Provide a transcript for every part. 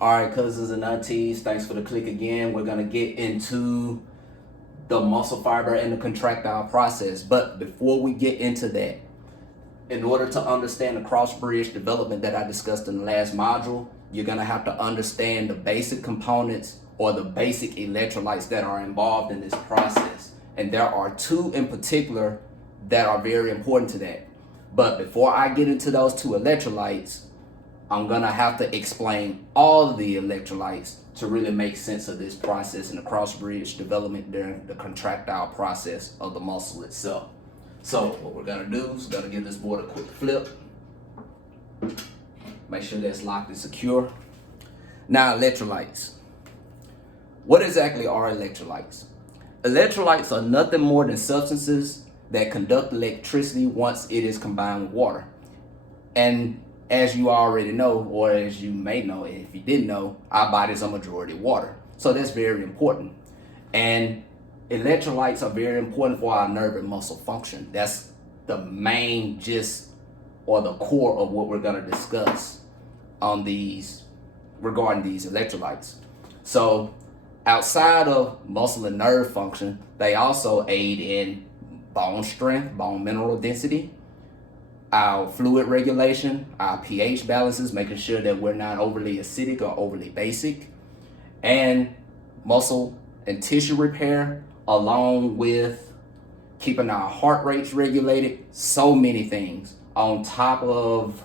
All right, cousins and aunties, thanks for the click again. We're going to get into the muscle fiber and the contractile process. But before we get into that, in order to understand the cross bridge development that I discussed in the last module, you're going to have to understand the basic components or the basic electrolytes that are involved in this process. And there are two in particular that are very important to that. But before I get into those two electrolytes, I'm gonna have to explain all of the electrolytes to really make sense of this process and the cross bridge development during the contractile process of the muscle itself. So what we're gonna do is gonna give this board a quick flip. Make sure that's locked and secure. Now, electrolytes. What exactly are electrolytes? Electrolytes are nothing more than substances that conduct electricity once it is combined with water. And as you already know, or as you may know, if you didn't know, our bodies are majority water. So that's very important. And electrolytes are very important for our nerve and muscle function. That's the main gist or the core of what we're going to discuss on these regarding these electrolytes. So outside of muscle and nerve function, they also aid in bone strength, bone mineral density, our fluid regulation, our pH balances, making sure that we're not overly acidic or overly basic, and muscle and tissue repair, along with keeping our heart rates regulated. So many things on top of,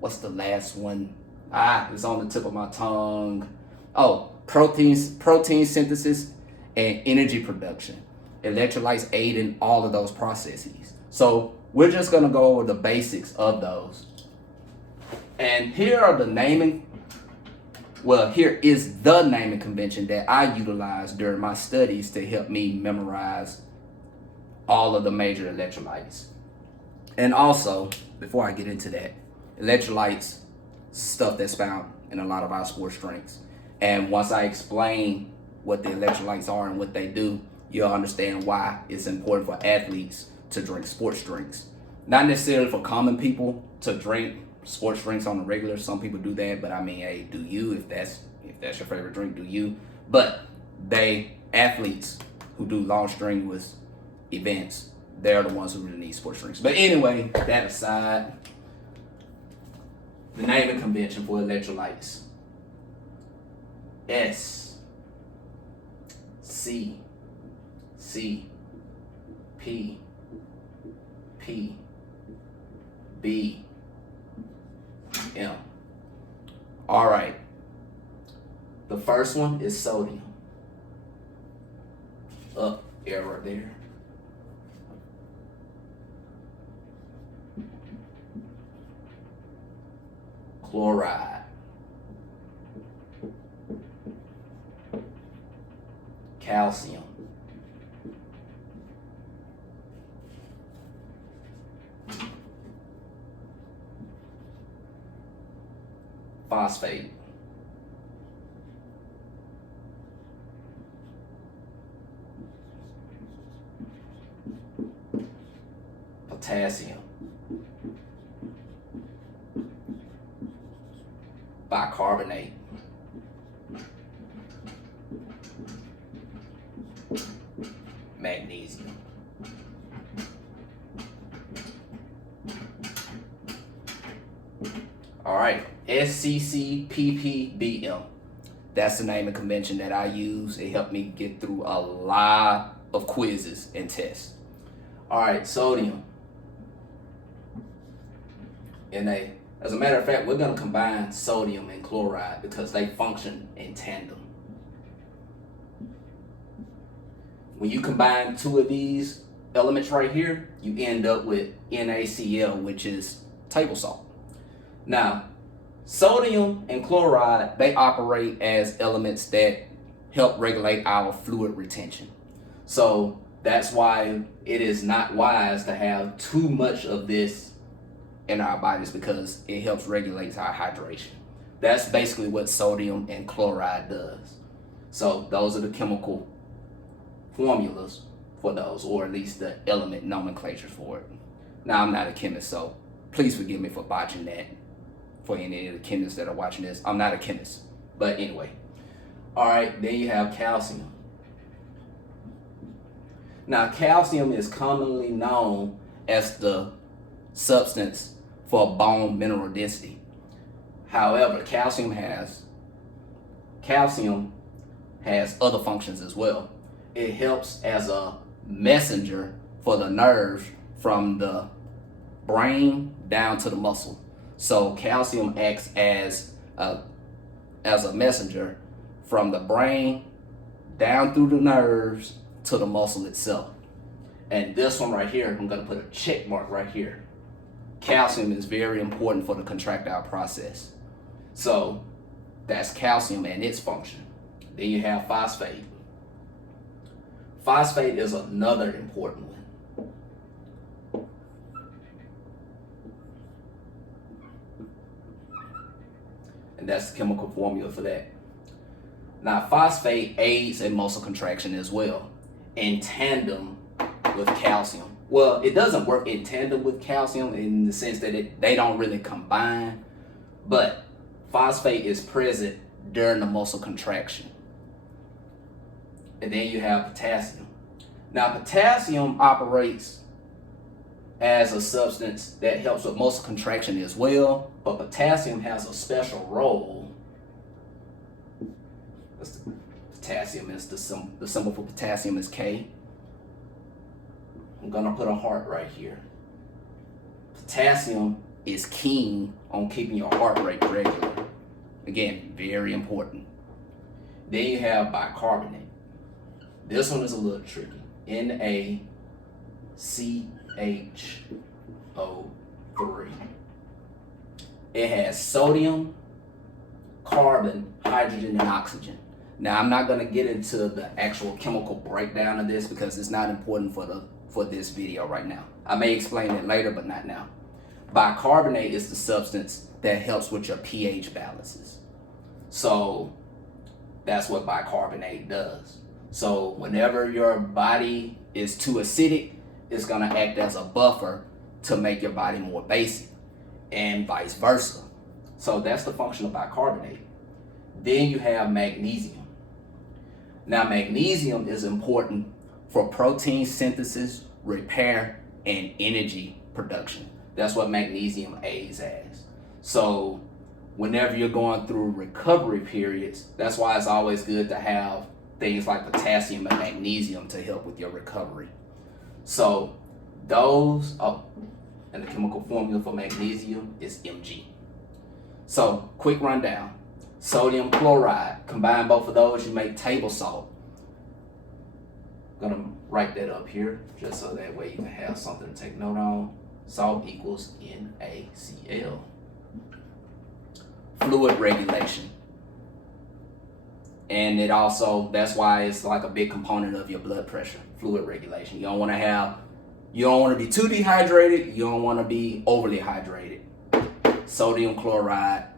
what's the last one? It's on the tip of my tongue. Oh, protein synthesis and energy production. Electrolytes aid in all of those processes. So we're just going to go over the basics of those. And here are the naming. Well, here is the naming convention that I utilized during my studies to help me memorize all of the major electrolytes. And also, before I get into that, electrolytes, stuff that's found in a lot of our sports drinks. And once I explain what the electrolytes are and what they do, you'll understand why it's important for athletes to drink sports drinks. Not necessarily for common people to drink sports drinks on the regular. Some people do that, but I mean, hey, do you? If that's your favorite drink, do you? But athletes who do long strenuous events, they're the ones who really need sports drinks. But anyway, that aside, the naming convention for electrolytes: S, C, C, P, P, B, M. All right. The first one is sodium. Up, arrow there. Chloride. Calcium. Phosphate. Potassium. Bicarbonate. Magnesium. All right, SCCPPBM. That's the naming convention that I use. It helped me get through a lot of quizzes and tests. All right, sodium. As a matter of fact, we're going to combine sodium and chloride because they function in tandem. When you combine two of these elements right here, you end up with NaCl, which is table salt. Now, sodium and chloride, they operate as elements that help regulate our fluid retention. So that's why it is not wise to have too much of this in our bodies, because it helps regulate our hydration. That's basically what sodium and chloride does. So those are the chemical formulas for those, or at least the element nomenclature for it. Now, I'm not a chemist, so please forgive me for botching that. For any of the chemists that are watching this, I'm not a chemist. But anyway, all right, then you have calcium. Now, calcium is commonly known as the substance for bone mineral density. However, calcium has other functions as well. It helps as a messenger for the nerves from the brain down to the muscle. So calcium acts as a messenger from the brain down through the nerves to the muscle itself. And this one right here, I'm going to put a check mark right here. Calcium is very important for the contractile process. So that's calcium and its function. Then you have phosphate. Phosphate is another important one. And that's the chemical formula for that. Now, phosphate aids in muscle contraction as well, in tandem with calcium. Well, it doesn't work in tandem with calcium in the sense that they don't really combine, but phosphate is present during the muscle contraction. And then you have potassium. Now, potassium operates as a substance that helps with muscle contraction as well, but potassium has a special role. Potassium is the symbol for potassium is K. I'm gonna put a heart right here. Potassium is keen on keeping your heart rate regular. Again, very important. Then you have bicarbonate. This one is a little tricky. NaCHO3. It has sodium, carbon, hydrogen, and oxygen. Now, I'm not going to get into the actual chemical breakdown of this because it's not important for this video right now. I may explain it later, but not now. Bicarbonate is the substance that helps with your pH balances. So that's what bicarbonate does. So whenever your body is too acidic, it's going to act as a buffer to make your body more basic, and vice versa. So that's the function of bicarbonate. Then you have magnesium. Now, magnesium is important for protein synthesis, repair, and energy production. That's what magnesium aids as. So whenever you're going through recovery periods, that's why it's always good to have things like potassium and magnesium to help with your recovery. So those are, and the chemical formula for magnesium is Mg. So quick rundown. Sodium chloride, combine both of those, you make table salt. I'm gonna write that up here just so that way you can have something to take note on. Salt equals NaCl. Fluid regulation. And it also, that's why it's like a big component of your blood pressure, fluid regulation. You don't want to be too dehydrated, you don't want to be overly hydrated. Sodium chloride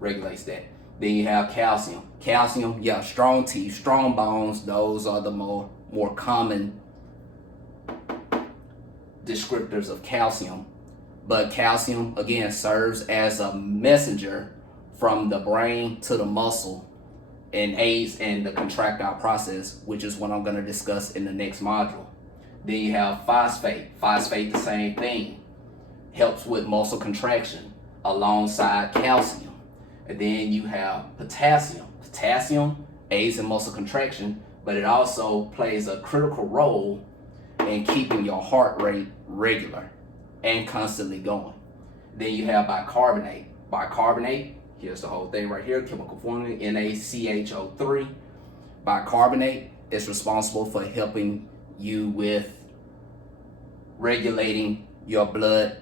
regulates that. Then you have calcium. Calcium, yeah, strong teeth, strong bones, those are the more common descriptors of calcium. But calcium, again, serves as a messenger from the brain to the muscle and aids in the contractile process, which is what I'm going to discuss in the next module. Then you have phosphate. Phosphate, the same thing, helps with muscle contraction alongside calcium. And then you have potassium. Potassium aids in muscle contraction, but it also plays a critical role in keeping your heart rate regular and constantly going. Then you have bicarbonate. Bicarbonate, here's the whole thing right here, chemical formula, NaCHO3. Bicarbonate is responsible for helping you with regulating your blood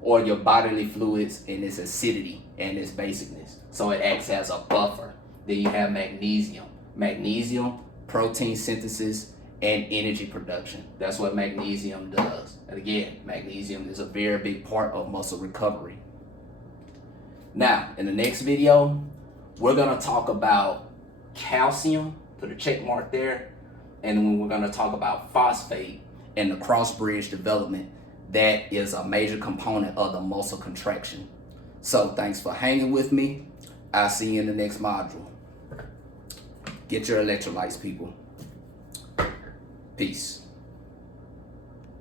or your bodily fluids and its acidity and its basicness. So it acts as a buffer. Then you have magnesium. Magnesium, protein synthesis, and energy production. That's what magnesium does. And again, magnesium is a very big part of muscle recovery. Now, in the next video, we're gonna talk about calcium, put a check mark there, and then we're gonna talk about phosphate and the cross bridge development. That is a major component of the muscle contraction. So thanks for hanging with me. I'll see you in the next module. Get your electrolytes, people. Peace.